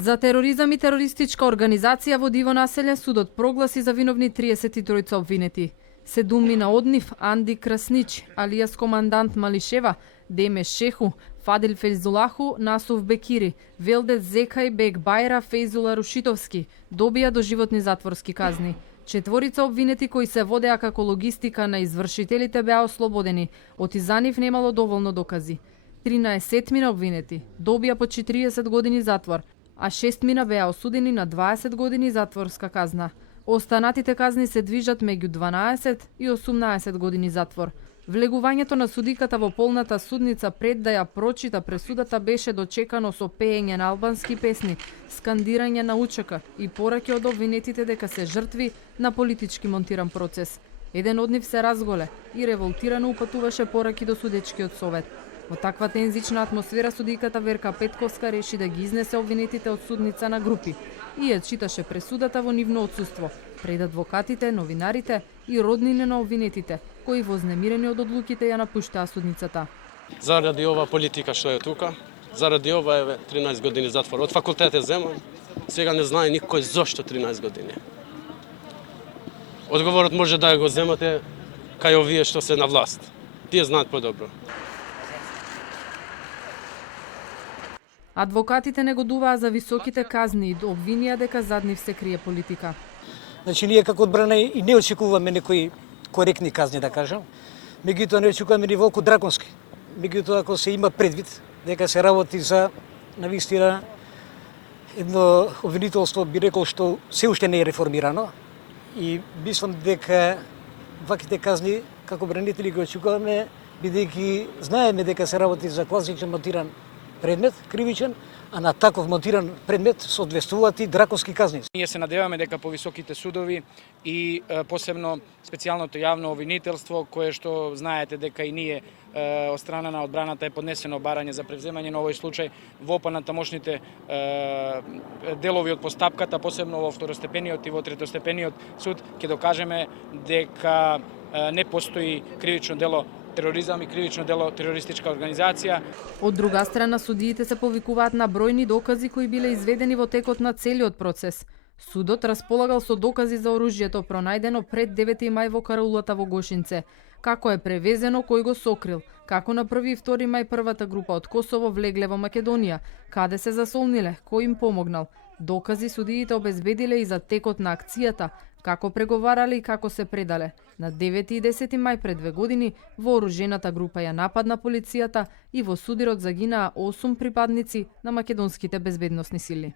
За тероризам и терористичка организација во Диво населје судот прогласи за виновни 33 обвинети. 7 мина од нив Анди Краснич, алијас командант Малишева, Демеш Шеху, Фадил Фейзулаху, Насув Бекири, Велдет Зекај Бек Бајра Фейзула Рушитовски добија доживотни затворски казни. Четворица обвинети кои се водеа како логистика на извршителите беа ослободени, оти за нив немало доволно докази. 13 мина обвинети добија по 40 години затвор, а 6 мина беа осудени на 20 години затворска казна. Останатите казни се движат меѓу 12 и 18 години затвор. Влегувањето на судиката во полната судница пред да ја прочита пресудата беше дочекано со пеење на албански песни, скандирање на УЧК и пораки од обвинетите дека се жртви на политички монтиран процес. Еден од нив се разголе и револтирано упатуваше пораки до судечкиот совет. Во таква тензична атмосфера судиката Верка Петковска реши да ги изнесе обвинетите од судница на групи и ја читаше пресудата во нивно отсуство пред адвокатите, новинарите и роднини на обвинетите, кои вознемирени од одлуките ја напуштаа судницата. Заради ова политика што е тука, заради ова е 13 години затвор. Од факултет земам, сега не знае никој зошто 13 години. Одговорот може да го земате кај овие што се на власт. Тие знаат подобро. Адвокатите негодуваа за високите казни и обвинија дека зад нив се крие политика. Значи, ние како одбрана и не очекуваме некои коректни казни, да кажам. Меѓутоа не очекуваме ни волку драконски. Меѓутоа, ако се има предвид дека се работи за навистина едно обвинителство, би рекол, што се уште не е реформирано, и мислам дека ваките казни како бранители ги очекуваме, бидејќи знаеме дека се работи за класичен монтиран предмет, кривичен, а на таков монтиран предмет соодветствуваат и драконски казни. Ние се надеваме дека по високите судови и посебно специјалното јавно обвинителство, кое што знаете дека и ние од страна на одбраната е поднесено барање за превземање на овој случај во понатамошните делови од постапката, посебно во второстепениот и во третостепениот суд, ќе докажеме дека не постои кривично дело тероризам и кривично дело терористичка организација. Од друга страна, судиите се повикуваат на бројни докази кои биле изведени во текот на целиот процес. Судот располагал со докази за оружјето пронајдено пред 9 мај во караулата во Гошинце, како е превезено, кој го сокрил, како на 1 и 2 мај првата група од Косово влегле во Македонија, каде се засолниле, кој им помогнал. Докази судиите обезбедиле и за текот на акцијата, како преговарале и како се предале. На 9 и 10 мај пред 2 години вооружената група ја нападна полицијата и во судирот загинаа 8 припадници на македонските безбедносни сили.